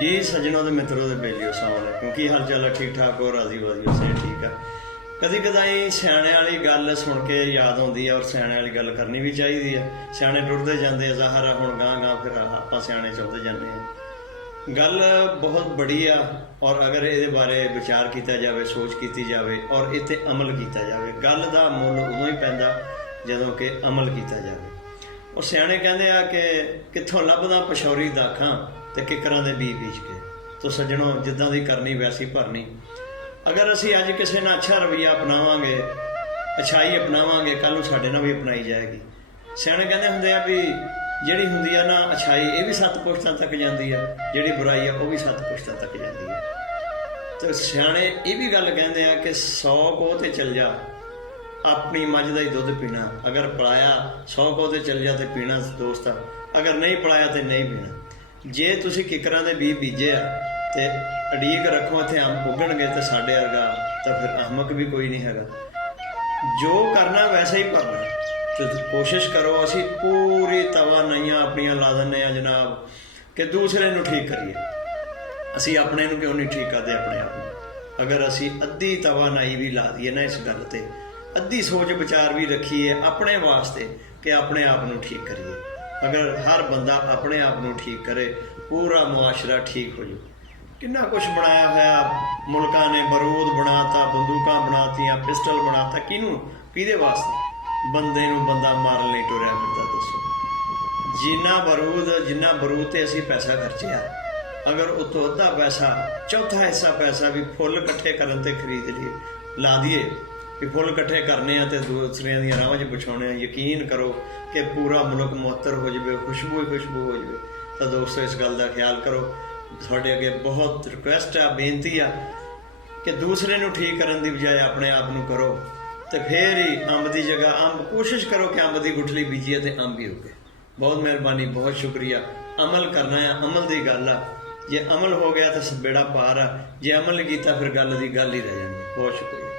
जी सज्जनों ते मित्रों ते बेलियो सामने क्योंकि हाल चाल ठीक ठाक हो राजी वाजी से ठीक है। कदी कदाई सियाणे वाली गल सुन के याद आती है और सियाणे वाली गल करनी भी चाहिए है। सियाणे टुरते जाते ज़ाहिर है हुण गां गां फिर आप सियाणे चौंते जाते हैं। गल बहुत बड़ी आ और अगर ये बारे विचार किया जाए सोच की जाए और इत्ते अमल किया जाए गल का मुल उदों ही पैंदा जदों कि अमल किया जाए। और सियाणे कहते आ कि कित्थों लभदा पछौरी दाखां ते किकरां दे बीज बीज के। तो सज्जनों जिद्दां दी करनी वैसी भरनी। अगर असी अज किसी ना अच्छा रवैया अपनावांगे अच्छाई अपनावांगे कल नूं साडे नाल भी अपनाई जाएगी। सियाणे कहंदे हुंदे आ भी जिहड़ी हुंदी आ ना अच्छाई ये भी 7 पुश्तां तक जांदी है, जिहड़ी बुराई है वह भी 7 पुश्तां तक जांदी है। तो सियाणे ये भी गल कहंदे आ कि 100 कोह ते चल जा अपनी मझ दा ही दुध पीना। अगर पलाया 100 कोह ते चल जा तो पीना दोस्त, अगर नहीं पलाया तो नहीं पीना। जे तुसी किकरां दे बीज बीजे तो अड़ीक रखो इत्थे अंब उगणगे तो साडे वर्गा तो फिर अहमक भी कोई नहीं हैगा। जो करना वैसा ही भरना। तो कोशिश करो असी पूरी तवानाइयां अपनियां ला दिंदे आ जनाब कि दूसरे नूं ठीक करिए। असी अपने नूं क्यों नहीं ठीक करते अपने आप नूं। अगर असी अद्धी तवानाई भी ला दीए ना इस गल ते, अद्धी सोच विचार भी रखीए अपने वास्ते कि अपने आप नूं ठीक करिए। अगर हर बंदा अपने आप नूं ठीक करे पूरा मुआशरा ठीक हो जाए। कितना कुछ बनाया होया मुल्कां ने, बारूद बनाता, बंदूकां बनातियां, पिस्टल बनाता, किनू किहदे वास्ते? बंदे नूं बंदा मारन लई टुरिया फिरदा। दसो जिन्ना बारूद ते असीं पैसा खर्चिया, अगर उतों अद्धा पैसा चौथा हिस्सा पैसा भी फुल इकट्ठे करन ते खरीद लिए ला दिए कि फुल इकट्ठे करने तो दूसरिया दी राहां 'च बिछाने, यकीन करो कि पूरा मुल्क मुअत्तर हो जाए, खुशबू ही खुशबू हो जाए। तो दोस्तों इस गल का ख्याल करो। थोड़े अगे बहुत रिक्वेस्ट आ, बेनती आ कि दूसरे नूं ठीक करन दी बजाय अपने आप नूं करो तो फिर ही अंब की जगह अंब। कोशिश करो कि अंब की गुठली बीजीए तो अंब ही उगे। बहुत मेहरबानी, बहुत शुक्रिया। अमल करना है, अमल की गल आ। जे अमल हो गया तो बेड़ा पार आ, जे अमल नहीं किया फिर गल की गल ही रह जाती। बहुत शुक्रिया।